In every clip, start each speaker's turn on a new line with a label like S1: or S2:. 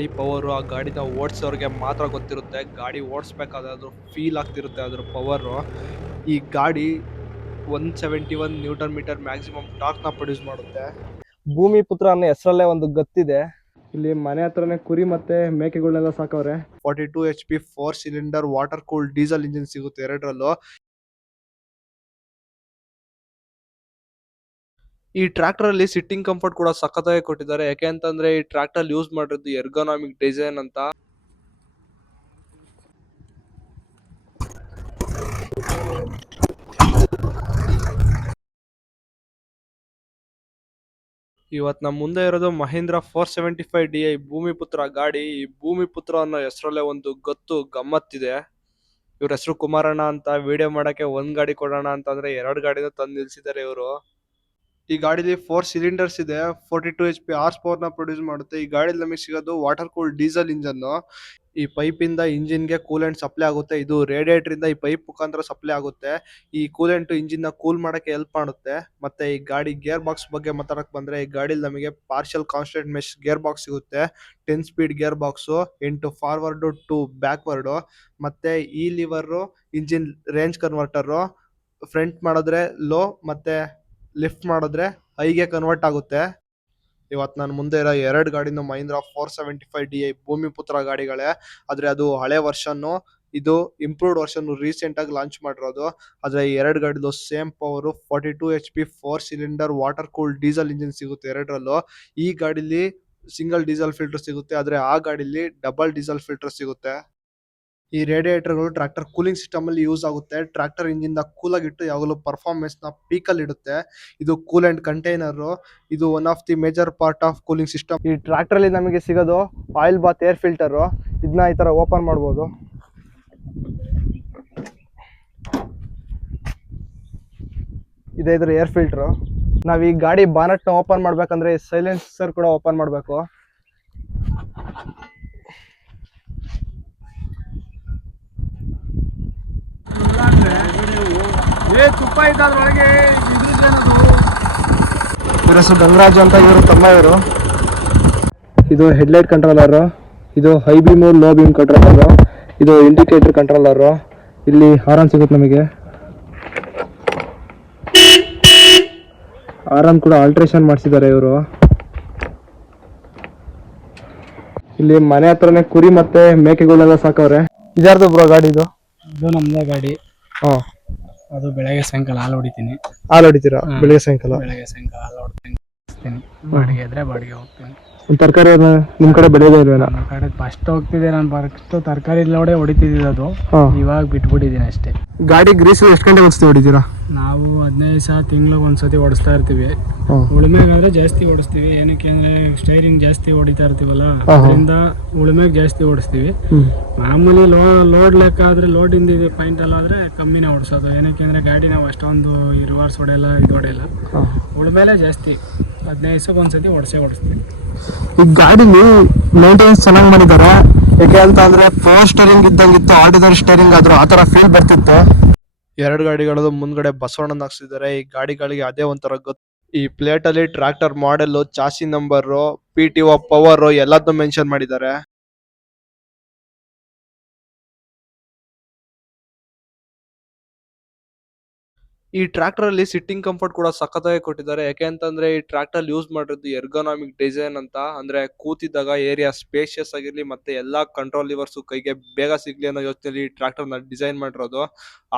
S1: ಗಾಡಿ ಪವರು ಆ ಗಾಡಿನ ಓಡಿಸೋರಿಗೆ ಮಾತ್ರ ಗೊತ್ತಿರುತ್ತೆ. ಗಾಡಿ ಓಡಿಸ್ಬೇಕಾದ್ರೆ ಅದ್ರ ಫೀಲ್ ಆಗ್ತಿರುತ್ತೆ ಅದ್ರ ಪವರು ಈ ಗಾಡಿ one seventy one newton metre maximum ಟಾರ್ಕ್ನ produce ಮಾಡುತ್ತೆ. ಭೂಮಿ ಪುತ್ರ ಅನ್ನೋ ಹೆಸರಲ್ಲೇ ಒಂದು ಗತ್ತಿದೆ. ಇಲ್ಲಿ ಮನೆ ಹತ್ರನೇ ಕುರಿ ಮತ್ತೆ ಮೇಕೆಗಳನ್ನೆಲ್ಲ ಸಾಕವ್ರೆ. Forty two H P four cylinder water cool diesel engine ಸಿಗುತ್ತೆ ಎರಡರಲ್ಲೂ. ಈ ಟ್ರ್ಯಾಕ್ಟರ್ ಅಲ್ಲಿ ಸಿಟ್ಟಿಂಗ್ ಕಂಫರ್ಟ್ ಕೂಡ ಸಖತ್ತಾಗಿ ಕೊಟ್ಟಿದ್ದಾರೆ. ಯಾಕೆ ಅಂತಂದ್ರೆ ಈ ಟ್ರ್ಯಾಕ್ಟರ್ ಯೂಸ್ ಮಾಡಿರೋದು ಎರ್ಗೋನಾಮಿಕ್ ಡಿಸೈನ್ ಅಂತ. ಇವತ್ ನಮ್ಮ ಮುಂದೆ ಇರೋದು Mahindra four seventy five D I Bhoomiputra ಗಾಡಿ. ಈ ಭೂಮಿ ಪುತ್ರ ಅನ್ನೋ ಹೆಸರಲ್ಲೇ ಒಂದು ಗತ್ತು, ಗಮ್ಮತ್ತಿದೆ. ಇವ್ರ ಹೆಸರು ಕುಮಾರಣ್ಣ ಅಂತ. ವಿಡಿಯೋ ಮಾಡಕ್ಕೆ ಒಂದ್ ಗಾಡಿ ಕೊಡೋಣ ಅಂತಂದ್ರೆ ಎರಡು ಗಾಡಿನ ತಂದು ನಿಲ್ಸಿದ್ದಾರೆ ಇವರು. ಈ ಗಾಡಿಲಿ ಫೋರ್ ಸಿಲಿಂಡರ್ಸ್ ಇದೆ ಫೋರ್ಟಿ ಟು ಎಚ್ ಪಿ ಆರ್ಸ್ ಪವರ್ನ ಪ್ರೊಡ್ಯೂಸ್ ಮಾಡುತ್ತೆ. ಈ ಗಾಡಿಲಿ ನಮಗೆ ಸಿಗೋದು ವಾಟರ್ ಕೂಲ್ ಡೀಸೆಲ್ ಇಂಜನ್ ಈ ಪೈಪ್ ಇಂದ ಇಂಜಿನ್ಗೆ ಕೂಲೆಂಟ್ ಸಪ್ಲೈ ಆಗುತ್ತೆ. ಇದು ರೇಡಿಯೇಟರ್ ಇಂದ ಈ ಪೈಪ್ ಮುಖಾಂತರ ಸಪ್ಲೈ ಆಗುತ್ತೆ. ಈ ಕೂಲೆಂಟ್ ಇಂಜಿನ್ನ ಕೂಲ್ ಮಾಡಕ್ಕೆ ಹೆಲ್ಪ್ ಮಾಡುತ್ತೆ. ಮತ್ತೆ ಈ ಗಾಡಿ ಗೇರ್ ಬಾಕ್ಸ್ ಬಗ್ಗೆ ಮಾತಾಡಕ್ ಬಂದ್ರೆ, ಈ ಗಾಡಿಲಿ ನಮಗೆ partial constant mesh gear box ಸಿಗುತ್ತೆ. ಟೆನ್ ಸ್ಪೀಡ್ ಗೇರ್ ಬಾಕ್ಸ್ ಎಂಟು ಫಾರ್ವರ್ಡ್ ಟು ಬ್ಯಾಕ್ವರ್ಡ್ ಮತ್ತೆ ಈ lever engine range converter front ಮಾಡಿದ್ರೆ ಲೋ ಮತ್ತೆ ಲಿಫ್ಟ್ ಮಾಡಿದ್ರೆ ಹೈಗೆ ಕನ್ವರ್ಟ್ ಆಗುತ್ತೆ. ಇವತ್ತು ನಾನು ಮುಂದೆ ಇರೋ ಎರಡು ಗಾಡಿನೂ Mahindra four seventy five D I Bhoomiputra ಗಾಡಿಗಳೇ. ಆದರೆ ಅದು ಹಳೆ ವರ್ಷನ್ನು, ಇದು ಇಂಪ್ರೂವ್ಡ್ ವರ್ಷನ್ ರೀಸೆಂಟ್ ಆಗಿ ಲಾಂಚ್ ಮಾಡಿರೋದು. ಆದರೆ ಎರಡು ಗಾಡಿದು same power forty two H P four cylinder water cool diesel engine ಸಿಗುತ್ತೆ ಎರಡರಲ್ಲೂ. ಈ ಗಾಡಿಲಿ ಸಿಂಗಲ್ ಡೀಸೆಲ್ ಫಿಲ್ಟರ್ ಸಿಗುತ್ತೆ, ಆದರೆ ಆ ಗಾಡಿಲಿ ಡಬಲ್ ಡೀಸೆಲ್ ಫಿಲ್ಟರ್ ಸಿಗುತ್ತೆ. ಈ ರೇಡಿಯೇಟರ್ಗಳು ಟ್ರಾಕ್ಟರ್ ಕೂಲಿಂಗ್ ಸಿಸ್ಟಮ್ ಅಲ್ಲಿ ಯೂಸ್ ಆಗುತ್ತೆ. ನ ಕೂಲ್ ಆಗಿಟ್ಟು ಯಾವಾಗಲೂ ಪರ್ಫಾರ್ಮೆನ್ಸ್ನ ಪೀಕ್ ಅಲ್ಲಿ ಇಡುತ್ತೆ. ಇದು ಕೂಲ್ ಅಂಡ್ ಕಂಟೈನರ್ ಇದು one of the major part of cooling system ಈ ಟ್ರಾಕ್ಟರ್ ಅಲ್ಲಿ ನಮಗೆ ಸಿಗೋದು ಆಯಿಲ್ ಬಾತ್ ಏರ್ ಫಿಲ್ಟರ್ ಇದನ್ನ ಈ ತರ ಓಪನ್ ಮಾಡಬಹುದು ಇದೆ ಇದ್ರ ಏರ್ ಫಿಲ್ಟರ್ ನಾವ್ ಈ ಗಾಡಿ ಬಾನೆಟ್ನ ಓಪನ್ ಮಾಡ್ಬೇಕಂದ್ರೆ ಸೈಲೆನ್ಸರ್ ಕೂಡ ಓಪನ್ ಮಾಡ್ಬೇಕು. ಇವ್ರ ಹೆಸರು ಗಂಗರಾಜ್ ಅಂತ ಇವರು ತಮ್ಮ ಇವರು ಇದು ಹೆಡ್ಲೈಟ್ ಕಂಟ್ರೋಲರ್ ಇದು high beam low beam controller ಇದು ಇಂಡಿಕೇಟರ್ ಕಂಟ್ರೋಲರ್. ಇಲ್ಲಿ ಹಾರನ್ ಸಿಗುತ್ತೆ ನಮಗೆ. ಹಾರನ್ ಕೂಡ ಆಲ್ಟ್ರೇಷನ್ ಮಾಡಿಸಿದ್ದಾರೆ ಇವರು. ಇಲ್ಲಿ ಮನೆ ಹತ್ರನೇ ಕುರಿ ಮತ್ತೆ ಮೇಕೆಗಳೆಲ್ಲ ಸಾಕವ್ರೆ. ಇದ್ಯಾರ್ದು ಬ್ರೋ ಗಾಡಿ ಇದು?
S2: ಇದು ನಮ್ದೇ ಗಾಡಿ.
S1: ಹಾ
S2: ಅದು ಬೆಳಗ್ಗೆ ಸಾಯಂಕಾಲ ಹಾಲು ಹೊಡಿತೀನಿ.
S1: ಹಾಲು ಹೊಡಿತೀರಾ? ಬೆಳಿಗ್ಗೆ ಸಾಯಂಕಾಲ?
S2: ಬೆಳಗ್ಗೆ ಸಾಯಂಕಾಲ ಹಾಲು ಹೊಡ್ತೀನಿ. ಬಾಡಿಗೆ ಇದ್ರೆ ಬಾಡಿಗೆ ಹೋಗ್ತೀನಿ.
S1: ತರಕಾರಿ ನಿಮ್ ಕಡೆ ಬೆಳೆಯೋದೇ ಇಲ್ವೇನಾ?
S2: ನಮ್ಮ ಕಡೆ ಫಸ್ಟ್ ಹೋಗ್ತಿದೆ ನಾನು ಫಸ್ಟ್ ತರಕಾರಿ ಲೋಡೆ ಹೊಡಿತಿದ್ದಿದ್ದು ಅದು.
S1: ಹಾ.
S2: ಇವಾಗ ಬಿಟ್ಬಿಟ್ಟಿದ್ದೀನಿ ಅಷ್ಟೇ.
S1: ಗಾಡಿ ಗ್ರೀಸ್ ಎಷ್ಟು ಗಂಟೆ ಹೊಡಿಸ್ತೀವಿ ಹೊಡಿತೀರಾ?
S2: ನಾವು ಹದಿನೈದು ಸಾವಿರ ತಿಂಗ್ಳಿಗೆ ಒಂದ್ಸತಿ ಓಡಿಸ್ತಾ ಇರ್ತೀವಿ.
S1: ಹ್ಮ್.
S2: ಉಳುಮೆಗಾದ್ರೆ ಜಾಸ್ತಿ ಓಡಿಸ್ತೀವಿ. ಏನಕ್ಕೆ ಅಂದ್ರೆ ಸ್ಟೈರಿಂಗ್ ಜಾಸ್ತಿ ಹೊಡಿತಾ ಇರ್ತೀವಲ್ಲ
S1: ಹಾ, ಹಾ.
S2: ಅದರಿಂದ ಉಳುಮೆಗೆ ಜಾಸ್ತಿ ಓಡಿಸ್ತೀವಿ. ಮಾಮೂಲಿ ಲೋ ಲೋಡ್ ಲೆಕ್ಕ ಆದ್ರೆ ಲೋಡ್ ಇದು ಪಾಯಿಂಟ್ ಎಲ್ಲ ಆದ್ರೆ ಕಮ್ಮಿನೇ ಓಡಿಸೋದು. ಏನಕ್ಕೆ ಅಂದ್ರೆ ಗಾಡಿ ನಾವು ಅಷ್ಟೊಂದು ರಿವರ್ಸ್ ಹೊಡೆಯಲ್ಲ ಇದು ಹೊಡೆಯಲ್ಲ. ಉಳುಮೆಲೆ ಜಾಸ್ತಿ. ಹದಿನೈದು ದಿವಸಕ್ಕೆ ಒಂದ್ಸತಿ ಹೊಡಿಸೇ ಓಡಿಸ್ತೀವಿ.
S1: ಈ ಗಾಡಿಲಿ ಮೇಂಟೆನೆನ್ಸ್ ಚೆನ್ನಾಗಿ ಮಾಡಿದ್ದಾರೆ ಯಾಕೆ ಅಂತ ಅಂದ್ರೆ ಪವರ್ ಸ್ಟೇರಿಂಗ್ ಇದ್ದಂಗಿತ್ತು ಆರ್ಡಿನರಿ ಸ್ಟೇರಿಂಗ್ ಆದ್ರೂ ಆ ತರ ಫೀಲ್ ಬರ್ತಿತ್ತು. ಎರಡು ಗಾಡಿಗಳದ್ದು ಮುಂದ್ಗಡೆ ಬಸವಣ್ಣನ ಹಾಕ್ಸಿದ್ದಾರೆ. ಈ ಗಾಡಿಗಳಿಗೆ ಅದೇ ಒಂಥರ ಗೊತ್ತು. ಈ ಪ್ಲೇಟ್ ಅಲ್ಲಿ tractor model chassis number P T O power ಎಲ್ಲದನ್ನು ಮೆನ್ಷನ್ ಮಾಡಿದ್ದಾರೆ. ಈ ಟ್ರ್ಯಾಕ್ಟರ್ ಅಲ್ಲಿ ಸಿಟ್ಟಿಂಗ್ ಕಂಫರ್ಟ್ ಕೂಡ ಸಖತ್ತಾಗಿ ಕೊಟ್ಟಿದ್ದಾರೆ. ಯಾಕೆ ಅಂತಂದ್ರೆ ಈ ಟ್ರ್ಯಾಕ್ಟರ್ ಯೂಸ್ ಮಾಡಿರೋದು ಎರ್ಗೋನಾಮಿಕ್ ಡಿಸೈನ್ ಅಂತ. ಅಂದ್ರೆ ಕೂತಿದ್ದಾಗ ಏರಿಯಾ ಸ್ಪೇಷಿಯಸ್ ಆಗಿರ್ಲಿ ಮತ್ತೆ ಎಲ್ಲಾ ಕಂಟ್ರೋಲ್ ಲಿವರ್ಸ್ ಕೈಗೆ ಬೇಗ ಸಿಗ್ಲಿ ಅನ್ನೋ ಯೋಚನೆಯಲ್ಲಿ ಈ ಟ್ರ್ಯಾಕ್ಟರ್ನ ಡಿಸೈನ್ ಮಾಡಿರೋದು.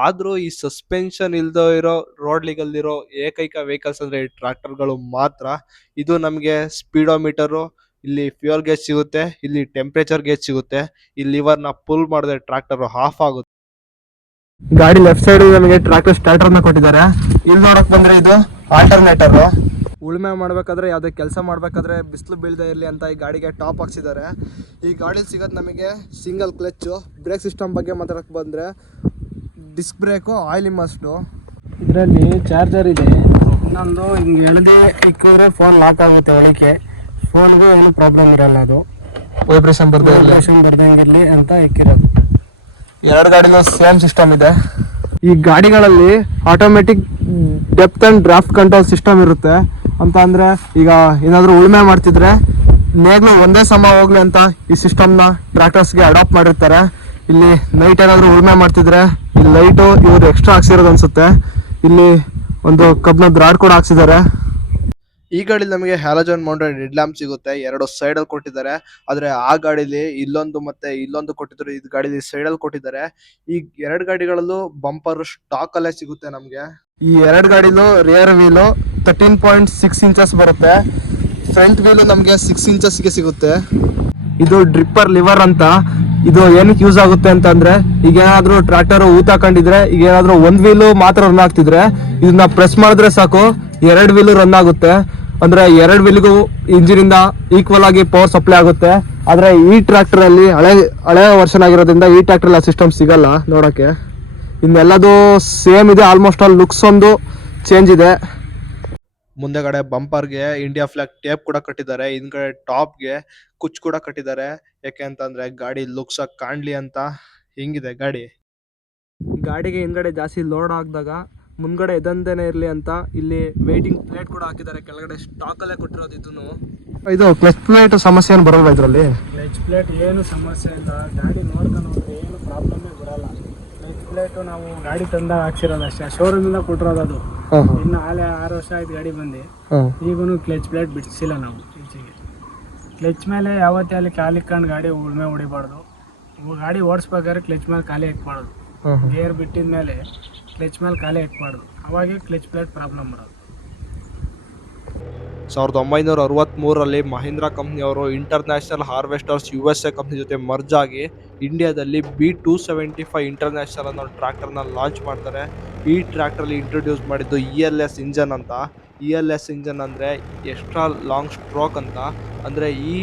S1: ಆದ್ರೂ ಈ ಸಸ್ಪೆನ್ಷನ್ ಇಲ್ದೋ ಇರೋ ರೋಡ್ ಇರೋ ಏಕೈಕ ವೆಹಿಕಲ್ಸ್ ಅಂದ್ರೆ ಈ ಟ್ರ್ಯಾಕ್ಟರ್ಗಳು ಮಾತ್ರ. ಇದು ನಮಗೆ ಸ್ಪೀಡೋಮೀಟರ್ ಇಲ್ಲಿ ಫ್ಯೂಯಲ್ ಗೇಜ್ ಸಿಗುತ್ತೆ, ಇಲ್ಲಿ ಟೆಂಪರೇಚರ್ ಗೇಜ್ ಸಿಗುತ್ತೆ. ಈ ಲಿವರ್ನ ಪುಲ್ ಮಾಡಿದ್ರೆ ಟ್ರ್ಯಾಕ್ಟರ್ ಆಫ್ ಆಗುತ್ತೆ. ಗಾಡಿ ಲೆಫ್ಟ್ ಸೈಡ್ ನಮಗೆ ಟ್ರಾಕ್ಟರ್ ಸ್ಟಾರ್ಟರ್ನ ಕೊಟ್ಟಿದ್ದಾರೆ. ಇಲ್ಲಿ ನೋಡಕ್ ಬಂದ್ರೆ ಇದು ಆಲ್ಟರ್ನೇಟರ್ ಉಳುಮೆ ಮಾಡ್ಬೇಕಾದ್ರೆ ಯಾವ್ದೇ ಕೆಲಸ ಮಾಡ್ಬೇಕಾದ್ರೆ ಬಿಸಿಲು ಬೀಳದೆ ಇರಲಿ ಅಂತ ಈ ಗಾಡಿಗೆ ಟಾಪ್ ಹಾಕ್ಸಿದ್ದಾರೆ. ಈ ಗಾಡಿ ಸಿಗೋದು ನಮಗೆ ಸಿಂಗಲ್ ಕ್ಲಚ್ ಬ್ರೇಕ್ ಸಿಸ್ಟಮ್ ಬಗ್ಗೆ ಮಾತಾಡಕ್ ಬಂದ್ರೆ ಡಿಸ್ಕ್ ಬ್ರೇಕು ಆಯಿಲ್ ಮಸ್ಟು
S2: ಇದರಲ್ಲಿ ಚಾರ್ಜರ್ ಇದೆ. ಇನ್ನೊಂದು ಹಿಂಗೆ ಎಳೆದೇ ಇಕ್ಕಿದ್ರೆ ಫೋನ್ ಲಾಕ್ ಆಗುತ್ತೆ ಒಳಕ್ಕೆ ಫೋನ್ಗೂ ಏನು ಪ್ರಾಬ್ಲಮ್ ಇರಲ್ಲ ಅದು.
S1: ವೈಬ್ರೇಷನ್ ಬರ್ದೇ
S2: ವೈಬ್ರೇಷನ್ ಬರ್ದಂಗಿರ್ಲಿ ಅಂತ ಇಕ್ಕಿರೋದು.
S1: ಎರಡು ಗಾಡಿನೂ ಸೇಮ್ ಸಿಸ್ಟಮ್ ಇದೆ. ಈ ಗಾಡಿಗಳಲ್ಲಿ automatic depth and draft control system ಇರುತ್ತೆ. ಅಂತ ಅಂದ್ರೆ ಈಗ ಏನಾದರೂ ಉಳುಮೆ ಮಾಡ್ತಿದ್ರೆ
S3: ನೇಗ್ಲು ಒಂದೇ ಸಮ ಹೋಗ್ಲಿ ಅಂತ ಈ ಸಿಸ್ಟಮ್ನ ಟ್ರ್ಯಾಕ್ಟರ್ಸ್ಗೆ ಅಡಾಪ್ಟ್ ಮಾಡಿರ್ತಾರೆ. ಇಲ್ಲಿ ನೈಟ್ ಏನಾದರೂ ಉಳುಮೆ ಮಾಡ್ತಿದ್ರೆ ಈ ಲೈಟು ಇವ್ರು ಎಕ್ಸ್ಟ್ರಾ ಹಾಕ್ಸಿರೋದು ಅನ್ಸುತ್ತೆ. ಇಲ್ಲಿ ಒಂದು ಕಬ್ಬಿಣದ ರಾಡ್ ಕೂಡ ಹಾಕ್ಸಿದ್ದಾರೆ.
S1: ಈ ಗಾಡಿಲಿ ನಮಗೆ ಹ್ಯಾಲಜನ್ ಮೌಂಟೆಡ್ ಹೆಡ್ ಸಿಗುತ್ತೆ. ಎರಡು ಸೈಡ್ ಅಲ್ಲಿ ಕೊಟ್ಟಿದ್ದಾರೆ. ಆದ್ರೆ ಆ ಗಾಡಿಲಿ ಇಲ್ಲೊಂದು ಮತ್ತೆ ಇಲ್ಲೊಂದು ಕೊಟ್ಟಿದ್ರು ಇದು ಗಾಡಿಲಿ ಸೈಡ್ ಅಲ್ಲಿ ಕೊಟ್ಟಿದ್ದಾರೆ. ಈ ಎರಡು ಗಾಡಿಗಳಲ್ಲೂ ಬಂಪರ್ ಸ್ಟಾಕ್ ಅಲ್ಲೇ ಸಿಗುತ್ತೆ ನಮಗೆ.
S3: ಈ ಎರಡು ಗಾಡಿಲು rear wheel thirteen point six inches ಬರುತ್ತೆ. ಫ್ರಂಟ್ ವೀಲು ನಮಗೆ ಸಿಕ್ಸ್ ಇಂಚಸ್ಗೆ ಸಿಗುತ್ತೆ. ಇದು ಡ್ರಿಪ್ಪರ್ ಲಿವರ್ ಅಂತ. ಇದು ಏನಕ್ಕೆ ಯೂಸ್ ಆಗುತ್ತೆ ಅಂತಂದ್ರೆ, ಈಗ ಏನಾದ್ರು ಟ್ರಾಕ್ಟರ್ ಊತ ಹಾಕೊಂಡಿದ್ರೆ, ಈಗ ಏನಾದ್ರು ಒಂದ್ ವೀಲು ಮಾತ್ರ ರನ್ ಆಗ್ತಿದ್ರೆ, ಇದನ್ನ ಪ್ರೆಸ್ ಮಾಡಿದ್ರೆ ಸಾಕು, ಎರಡು ವೀಲು ರನ್ ಆಗುತ್ತೆ. ಅಂದ್ರೆ ಎರಡು ವೀಲ್ಗೂ ಇಂಜಿನ್ ಇಂದ ಈಕ್ವಲ್ ಆಗಿ ಪವರ್ ಸಪ್ಲೈ ಆಗುತ್ತೆ. ಆದ್ರೆ ಈ ಟ್ರ್ಯಾಕ್ಟರ್ ಅಲ್ಲಿ ಹಳೆ ಹಳೆ ವರ್ಷನ್ ಆಗಿರೋದ್ರಿಂದ ಈ ಟ್ರ್ಯಾಕ್ಟರ್ ಅಲ್ಲಿ ಸಿಸ್ಟಮ್ ಸಿಗಲ್ಲ ನೋಡಕ್ಕೆ ಇನ್ನೆಲ್ಲದು ಸೇಮ್ ಇದೆ ಆಲ್ಮೋಸ್ಟ್ ಆಲ್ ಲುಕ್ಸ್ ಒಂದು ಚೇಂಜ್ ಇದೆ.
S1: ಮುಂದೆಗಡೆ ಬಂಪರ್ಗೆ ಇಂಡಿಯಾ ಫ್ಲಾಗ್ ಟೇಪ್ ಕೂಡ ಕಟ್ಟಿದ್ದಾರೆ ಹಿಂದ್ಗಡೆ ಟಾಪ್ಗೆ ಕುಚ್ ಕೂಡ ಕಟ್ಟಿದ್ದಾರೆ. ಯಾಕೆ ಅಂತಂದ್ರೆ ಗಾಡಿ ಲುಕ್ಸ್ ಆಗಿ ಕಾಣ್ಲಿ ಅಂತ ಹಿಂಗಿದೆ ಗಾಡಿ.
S3: ಗಾಡಿಗೆ ಹಿಂದ್ಗಡೆ ಜಾಸ್ತಿ ಲೋಡ್ ಹಾಕಿದಾಗ ಮುಂದ್ಗಡೆ ಎದಂದೇನೆ ಇರಲಿ ಅಂತ ಇಲ್ಲಿ ವೇಟಿಂಗ್ ಪ್ಲೇಟ್ ಕೂಡ ಹಾಕಿದ್ದಾರೆ. ಕೆಳಗಡೆ ಸ್ಟಾಕ್ ಅಲ್ಲೇ ಕೊಟ್ಟಿರೋದು ಇದನ್ನು. ಇದು ಕ್ಲಚ್ ಪ್ಲೇಟ್ ಸಮಸ್ಯೆ ಏನು ಬರಲ್ಲ ಇದರಲ್ಲಿ?
S2: ಕ್ಲಚ್ ಪ್ಲೇಟ್ ಏನು ಸಮಸ್ಯೆ ಇಲ್ಲ. ಗಾಡಿ ನೋಡ್ಕೊಂಡು ಹೋದ್ರೆ ಏನು ಪ್ರಾಬ್ಲಮ್ಮೇ ಬರಲ್ಲ. ಕ್ಲಚ್ ಪ್ಲೇಟು ನಾವು ಗಾಡಿ ತಂದಾಗ ಹಾಕ್ಸಿರೋದು ಅಷ್ಟೇ. ಶೋರೂಮಿಂದ ಕೊಟ್ಟಿರೋದು ಅದು. ಇನ್ನು ಆಲೆ ಆರು ವರ್ಷ ಆಯ್ತು ಗಾಡಿ ಬಂದು. ಈಗೂ ಕ್ಲಚ್ ಪ್ಲೇಟ್ ಬಿಡಿಸಿಲ್ಲ ನಾವು ಈಚೆಗೆ. ಕ್ಲಚ್ ಮೇಲೆ ಯಾವತ್ತೇ ಅಲ್ಲಿ ಕಾಲು ಇಕ್ಕೊಂಡು ಗಾಡಿ ಉಳ್ಮೆ ಹೊಡಿಬಾರ್ದು. ಗಾಡಿ ಓಡಿಸ್ಬೇಕಾದ್ರೆ ಕ್ಲಚ್ ಮೇಲೆ ಖಾಲಿ ಹಾಕ್ಬಾರ್ದು ಗೇರ್ ಬಿಟ್ಟಿದ ಮೇಲೆ ಕ್ಲಚ್ ಮೇಲೆ ಖಾಲಿ ಇಟ್ಬಾರ್ದು. ಅವಾಗೆ ಕ್ಲಚ್ ಪ್ಲೇಟ್ ಪ್ರಾಬ್ಲಮ್ ಬರೋದು
S1: ಸಾವಿರದ ಒಂಬೈನೂರ ಅರವತ್ತ್ಮೂರರಲ್ಲಿ Mahindra ಕಂಪ್ನಿಯವರು International Harvesters U S A company ಜೊತೆ ಮರ್ಜ್ ಆಗಿ ಇಂಡಿಯಾದಲ್ಲಿ B two seventy five International ಅನ್ನೋ ಟ್ರ್ಯಾಕ್ಟರ್ನ ಲಾಂಚ್ ಮಾಡ್ತಾರೆ. ಈ ಟ್ರ್ಯಾಕ್ಟ್ರಲ್ಲಿ ಇಂಟ್ರೊಡ್ಯೂಸ್ ಮಾಡಿದ್ದು ಇ ಎಲ್ ಎಸ್ ಇಂಜನ್ ಅಂತ. ಇ ಎಲ್ ಎಸ್ ಇಂಜನ್ ಅಂದರೆ ಎಕ್ಸ್ಟ್ರಾ ಲಾಂಗ್ ಸ್ಟ್ರೋಕ್ ಅಂತ. ಅಂದರೆ ಈ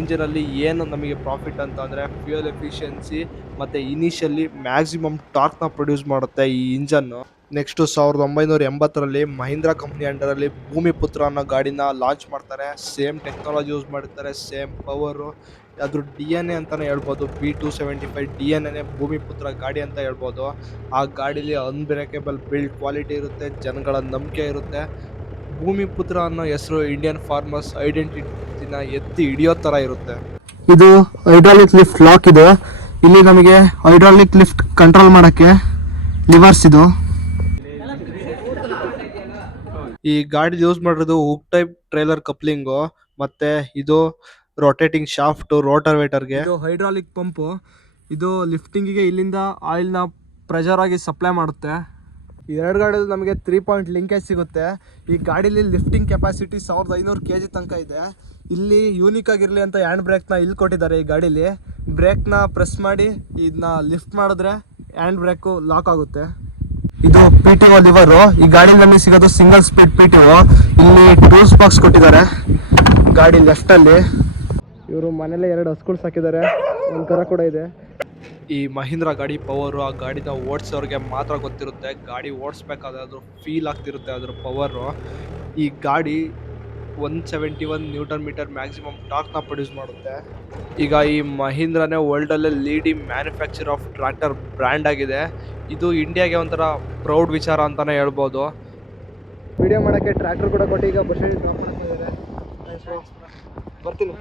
S1: ಇಂಜನಲ್ಲಿ ಏನು ನಮಗೆ ಪ್ರಾಫಿಟ್ ಅಂತ ಅಂದರೆ ಫ್ಯೂಯಲ್ ಎಫಿಷಿಯನ್ಸಿ ಮತ್ತು ಇನಿಷಿಯಲಿ ಮ್ಯಾಕ್ಸಿಮಮ್ ಟಾರ್ಕ್ನ ಪ್ರೊಡ್ಯೂಸ್ ಮಾಡುತ್ತೆ ಈ ಇಂಜನ್ನು ನೆಕ್ಸ್ಟು ಸಾವಿರದ ಒಂಬೈನೂರ ಎಂಬತ್ತರಲ್ಲಿ ಮಹೀಂದ್ರಾ ಕಂಪ್ನಿ ಅಂಡರಲ್ಲಿ ಭೂಮಿಪುತ್ರ ಅನ್ನೋ ಗಾಡಿನ ಲಾಂಚ್ ಮಾಡ್ತಾರೆ. ಸೇಮ್ ಟೆಕ್ನಾಲಜಿ ಯೂಸ್ ಮಾಡಿರ್ತಾರೆ ಸೇಮ್ ಪವರು ಅದ್ರ ಡಿ ಎನ್ ಎ ಅಂತಲೇ ಹೇಳ್ಬೋದು B two seventy five D N ಎನೇ ಭೂಮಿಪುತ್ರ ಗಾಡಿ ಅಂತ ಹೇಳ್ಬೋದು. ಆ ಗಾಡೀಲಿ ಅನ್ಬ್ರೇಕೇಬಲ್ ಬಿಲ್ಡ್ ಕ್ವಾಲಿಟಿ ಇರುತ್ತೆ, ಜನಗಳ ನಂಬಿಕೆ ಇರುತ್ತೆ. ಭೂಮಿಪುತ್ರ ಅನ್ನೋ ಹೆಸರು ಇಂಡಿಯನ್ ಫಾರ್ಮರ್ಸ್ ಐಡೆಂಟಿಟಿನ ಎತ್ತಿ ಹಿಡಿಯೋ ಥರ ಇರುತ್ತೆ.
S3: ಇದು ಹೈಡ್ರಾಲಿಕ್ ಲಿಫ್ಟ್ ಲಾಕ್ ಇದೆ. ಇಲ್ಲಿ ನಮಗೆ ಹೈಡ್ರಾಲಿಕ್ ಲಿಫ್ಟ್ ಕಂಟ್ರೋಲ್ ಮಾಡೋಕ್ಕೆ ಲಿವರ್ಸ್ ಇದು.
S1: ಈ ಗಾಡಿ ಯೂಸ್ ಮಾಡಿರೋದು ಹುಕ್ ಟೈಪ್ ಟ್ರೈಲರ್ ಕಪ್ಲಿಂಗು ಮತ್ತೆ ಇದು ರೊಟೇಟಿಂಗ್ ಶಾಫ್ಟ್ ರೋಟರ್ವೇಟರ್ಗೆ
S3: ಇದು ಹೈಡ್ರಾಲಿಕ್ ಪಂಪು ಇದು ಲಿಫ್ಟಿಂಗಿಗೆ ಇಲ್ಲಿಂದ ಆಯಿಲ್ನ ಪ್ರೆಷರ್ ಆಗಿ ಸಪ್ಲೈ ಮಾಡುತ್ತೆ. ಎರಡು ಗಾಡಿಯಲ್ಲಿ ನಮಗೆ ತ್ರೀ ಪಾಯಿಂಟ್ ಲಿಂಕೇಜ್ ಸಿಗುತ್ತೆ. ಈ ಗಾಡೀಲಿ ಲಿಫ್ಟಿಂಗ್ ಕೆಪಾಸಿಟಿ ಸಾವಿರದ ಐನೂರು ಕೆ ಜಿ ತನಕ ಇದೆ. ಇಲ್ಲಿ ಯೂನಿಕ್ ಆಗಿರಲಿ ಅಂತ ಹ್ಯಾಂಡ್ ಬ್ರೇಕ್ನ ಇಲ್ಲಿ ಕೊಟ್ಟಿದ್ದಾರೆ ಈ ಗಾಡೀಲಿ. ಬ್ರೇಕ್ನ ಪ್ರೆಸ್ ಮಾಡಿ ಇದನ್ನ ಲಿಫ್ಟ್ ಮಾಡಿದ್ರೆ ಹ್ಯಾಂಡ್ ಬ್ರೇಕು ಲಾಕ್ ಆಗುತ್ತೆ. ಇದು ಪಿ ಟಿ ಒ ಲಿವರು ಈ ಗಾಡಿ ನಮಗೆ ಸಿಗೋದು single speed P T O ಇಲ್ಲಿ ಟೂಲ್ಸ್ ಬಾಕ್ಸ್ ಕೊಟ್ಟಿದ್ದಾರೆ ಗಾಡಿ ಲೆಫ್ಟಲ್ಲಿ ಇವರು ಮನೇಲೆ ಎರಡು ಹಸ್ಗಳು ಸಾಕಿದ್ದಾರೆ ಒಂದು ಕೂಡ ಇದೆ.
S1: ಈ ಮಹೀಂದ್ರ ಗಾಡಿ ಪವರು ಆ ಗಾಡಿನ ಓಡಿಸೋರಿಗೆ ಮಾತ್ರ ಗೊತ್ತಿರುತ್ತೆ. ಗಾಡಿ ಓಡಿಸ್ಬೇಕಾದ್ರೆ ಅದ್ರ ಫೀಲ್ ಆಗ್ತಿರುತ್ತೆ ಅದ್ರ ಪವರು ಈ ಗಾಡಿ one seventy one newton metre maximum ಟಾರ್ಕ್ನ produce ಮಾಡುತ್ತೆ. ಈಗ ಈ ಮಹೀಂದ್ರನೇ ವರ್ಲ್ಡಲ್ಲೇ leading manufacture of tractor brand ಆಗಿದೆ. ಇದು ಇಂಡಿಯಾಗೆ ಒಂಥರ ಪ್ರೌಡ್ ವಿಚಾರ ಅಂತಲೇ ಹೇಳ್ಬೋದು.
S3: ವಿಡಿಯೋ ಮಾಡೋಕ್ಕೆ ಟ್ರ್ಯಾಕ್ಟರ್ ಕೂಡ ಕೊಟ್ಟು ಈಗ ಬಸ್ ಡ್ರಾಪ್ ಮಾಡ್ತಾ ಇದ್ದಾರೆ. ಬರ್ತೀನಿ.